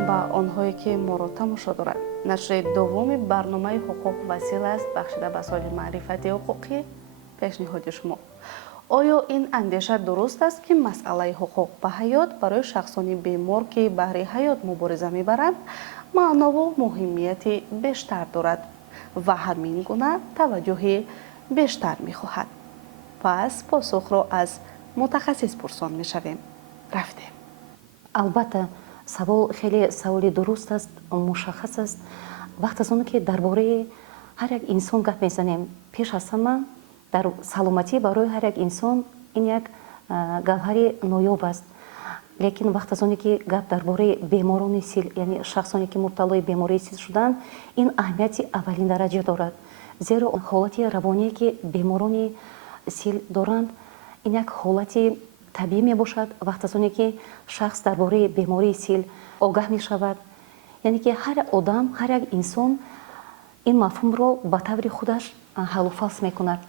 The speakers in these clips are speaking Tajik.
салом ба онҳое ки моро тамошо дорад. Нашри дуввуми барномаи ҳуқуқ ва сил аст, бахшида ба соли маърифати ҳуқуқӣ пешниҳоди шумо. оё ин андеша дуруст аст ки масъалаи ҳуқуқ ба ҳаёт барои шахсони бемор ки баҳри ҳаёт мубориза мебаранд маънову муҳимияти бештар дорад ва ҳамин гуна таваҷҷӯҳи бештар мехоҳад? пас посухро аз мутахассис пурсон мешавем. рафтем. албатта савол хеле саволи дуруст аст, мушаххас аст. вақт аз оне ки дар бораи ҳар як инсон гап мезанем, пеш аз ҳама дар саломатӣ барои ҳар як инсон ин як гавҳари ноёб аст. лекин вақт аз оне ки гап дар бораи беморони сил, яъне шахсоне ки мубталои бемории сил шуданд, ин аҳамияти аввалин дараҷа дорад. зеро ҳолати равоние ки беморони сил доранд, ин як ҳолати табиӣ мебошад. вақт аз оне ки шахс дар бораи бемории сил огаҳ мешавад, яъне ки ҳар одам, ҳар як инсон ин мафҳумро ба таври худаш ҳаллу фас мекунад.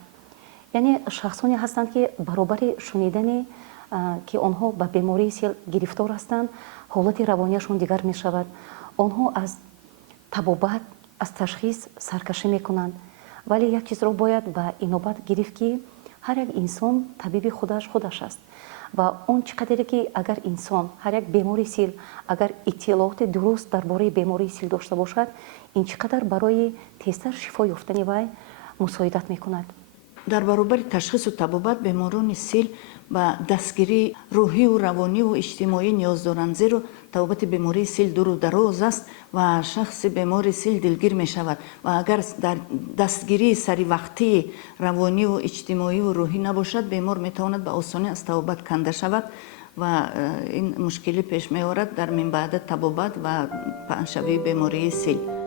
яъне шахсоне ҳастанд ки баробари шунидани ки онҳо ба бемории сил гирифтор ҳастанд, ҳолати равонияшон дигар мешавад. онҳо аз табобат, аз ташхис саркашӣ мекунанд. вале як чизро бояд ба инобат гирифт ки ҳар як инсон табиби худаш аст. ва он чӣ қадере ки агар инсон, ҳар як бемори сил агар иттилооти дуруст дар бораи бемории сил дошта бошад, ин чӣ қадар барои тезтар шифо ёфтани вай мусоидат мекунад. дар баробари ташхису табобат беморони сил ба дастгирии рӯҳиву равониву иҷтимоӣ ниёз доранд, зеро табобати бемории сил дуру дароз аст ва шахси бемори сил дилгир мешавад ва агар дар дастгирии саривақтии равониву иҷтимоиву рӯҳӣ набошад, бемор метавонад ба осонӣ аз табобат канда шавад ва ин мушкилӣ пеш меорад дар минбаъда табобат ва паҳншавии бемории сил.